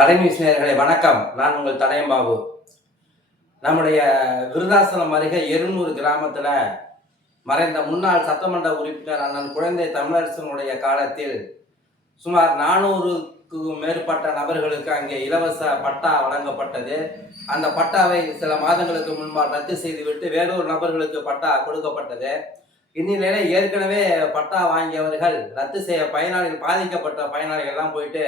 தலைமை நேயர்களே வணக்கம். நான் உங்கள் தடயம்பாபு. நம்முடைய விருதாசலம் அருகே எருநூறு கிராமத்தில் மறைந்த முன்னாள் சட்டமன்ற உறுப்பினர் அண்ணன் குழந்தை தமிழரசனுடைய காலத்தில் சுமார் நானூறுக்கு மேற்பட்ட நபர்களுக்கு அங்கே இலவச பட்டா வழங்கப்பட்டது. அந்த பட்டாவை சில மாதங்களுக்கு முன்பாக ரத்து செய்துவிட்டு வேறொரு நபர்களுக்கு பட்டா கொடுக்கப்பட்டது. இந்நிலையில ஏற்கனவே பட்டா வாங்கியவர்கள் ரத்து செய்ய பயனாளிகள் பாதிக்கப்பட்ட பயனாளிகள் எல்லாம் போயிட்டு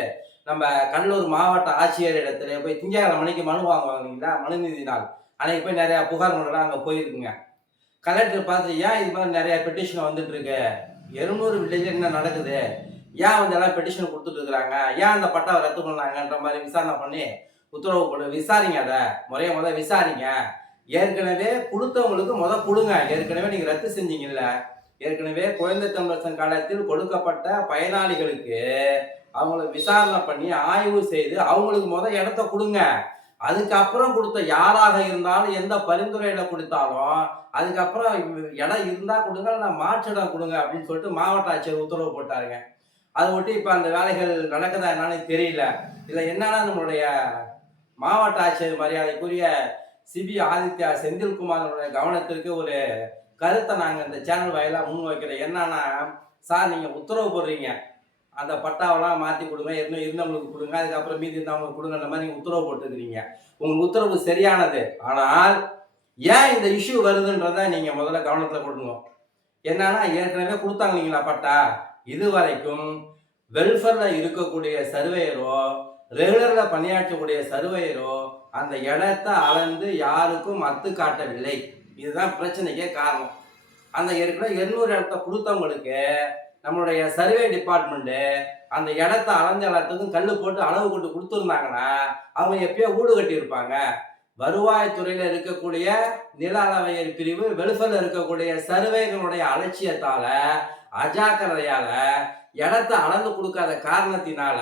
நம்ம கடலூர் மாவட்ட ஆட்சியர் இடத்துல போய் திங்கக்கிழமை மணிக்கு மனு வாங்குவாங்க இல்லைங்களா? மனு நாள். அன்னைக்கு போய் நிறையா புகார் மனுலாம் அங்கே போயிருக்குங்க. கலெக்டர் பார்த்து ஏன் இது மாதிரி நிறையா பெட்டிஷன் வந்துட்டு இருக்கு? இருநூறு வில்லேஜ் என்ன நடக்குது? ஏன் வந்து எல்லாம் பெட்டிஷன் கொடுத்துட்டு இருக்கிறாங்க? ஏன் அந்த பட்டாவை ரத்து பண்ணாங்கன்ற மாதிரி விசாரணை பண்ணி உத்தரவு போடு விசாரிங்க அதை. முறைய முத விசாரிங்க. ஏற்கனவே கொடுத்தவங்களுக்கு முத கொடுங்க. ஏற்கனவே நீங்க ரத்து செஞ்சீங்கல்ல. ஏற்கனவே குழந்தை தமிழரசன் காலத்தில் கொடுக்கப்பட்ட பயனாளிகளுக்கு அவங்கள விசாரணை பண்ணி ஆய்வு செய்து அவங்களுக்கு முதல் இடத்த கொடுங்க. அதுக்கப்புறம் கொடுத்த யாராக இருந்தாலும் எந்த பரிந்துரையில கொடுத்தாலும் அதுக்கப்புறம் இடம் இருந்தா கொடுங்க இல்லை மாற்றிடம் கொடுங்க அப்படின்னு சொல்லிட்டு மாவட்ட ஆட்சியர் உத்தரவு போட்டாருங்க. அதை ஒட்டி இப்போ அந்த வேலைகள் நடக்குதா என்னன்னு தெரியல. இதில் என்னன்னா நம்மளுடைய மாவட்ட ஆட்சியர் மரியாதைக்குரிய சிபி ஆதித்யா செந்தில்குமாரோட கவனத்திற்கு ஒரு கருத்தை நாங்கள் இந்த சேனல் வாயிலாக முன் வைக்கிறோம் என்னன்னா சார் நீங்கள் உத்தரவு போடுறீங்க. அந்த பட்டாவெல்லாம் மாற்றி கொடுங்க இன்னும் இருந்தவங்களுக்கு கொடுங்க அதுக்கப்புறம் மீதி இருந்தவங்களுக்கு கொடுங்கன்ற மாதிரி நீங்கள் உத்தரவு போட்டுக்கிறீங்க உங்களுக்கு உத்தரவு சரியானது. ஆனால் ஏன் இந்த இஷ்யூ வருதுன்றதை நீங்கள் முதல்ல கவனத்தில் கொடுக்கணும் என்னன்னா ஏற்கனவே கொடுத்தாங்க இல்லைங்களா பட்டா? இது வரைக்கும் வெல்ஃபேரில் இருக்கக்கூடிய சர்வேயரோ ரெகுலரில் பணியாற்றக்கூடிய சர்வேயரோ அந்த இடத்த அளந்து யாருக்கும் அத்து காட்டவில்லை. இதுதான் பிரச்சனைக்கே காரணம். அந்த ஏற்கனவே எண்ணூறு இடத்த கொடுத்தவங்களுக்கு நம்மளுடைய சர்வே டிபார்ட்மெண்ட்டு அந்த இடத்த அளந்த இடத்துக்கும் கல் போட்டு அளவு கொண்டு கொடுத்துருந்தாங்கன்னா அவங்க எப்பயோ வீடு கட்டியிருப்பாங்க. வருவாய்த்துறையில் இருக்கக்கூடிய நில அளவையர் பிரிவு வெல்ஃபேர்ல இருக்கக்கூடிய சர்வேகளுடைய அலட்சியத்தால அஜாக்கிரதையால இடத்த அளந்து கொடுக்காத காரணத்தினால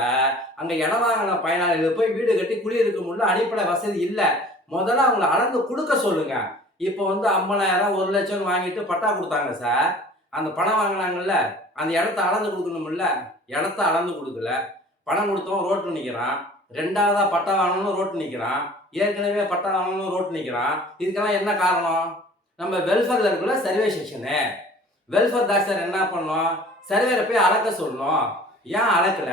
அங்க இடம் வாங்கின பயனாளிகள் போய் வீடு கட்டி குடியிருக்க முடியல அடிப்படை வசதி இல்லை. முதல்ல அவங்கள அளந்து கொடுக்க சொல்லுங்க. இப்போ வந்து ஐம்பதாயிரம் ஒரு லட்சம் வாங்கிட்டு பட்டா கொடுத்தாங்க சார். அந்த பணம் வாங்கினாங்கல்ல. அந்த இடத்த அளந்து கொடுக்கணும்ல இடத்த அளந்து கொடுக்கல. பணம் கொடுத்தவன் ரோட்டு நிற்கிறான் ரெண்டாவதாக பட்டா வாங்கணும்னு ரோட்டு நிற்கிறான் ஏற்கனவே பட்டா வாங்கணும்னு ரோட்டு நிற்கிறான் இதுக்கெல்லாம் என்ன காரணம்? நம்ம வெல்ஃபேரில் இருக்குல்ல சர்வே செக்ஷனு வெல்ஃபேர் டாக்டர் என்ன பண்ணோம்? சர்வேரை போய் அளக்க சொல்லணும் ஏன் அளக்கல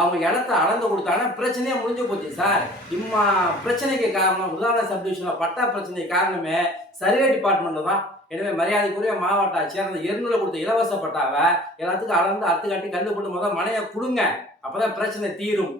அவங்க இடத்த அளந்து கொடுத்தாங்கன்னா பிரச்சனையே முடிஞ்சு போச்சு சார். இம்மா பிரச்சனைக்கு காரணம் உதாரண சப்டிவிஷனில் பட்டா பிரச்சனைக்கு காரணமே சர்வே டிபார்ட்மெண்ட் தான். எனவே மரியாதைக்குரிய மாவட்ட ஆட்சியர் அந்த எருநூல கொடுத்த இலவச பட்டாவை எல்லாத்துக்கும் அளந்து அத்து காட்டி போட்டு முதல் மனையை கொடுங்க. அப்போதான் பிரச்சனை தீரும்.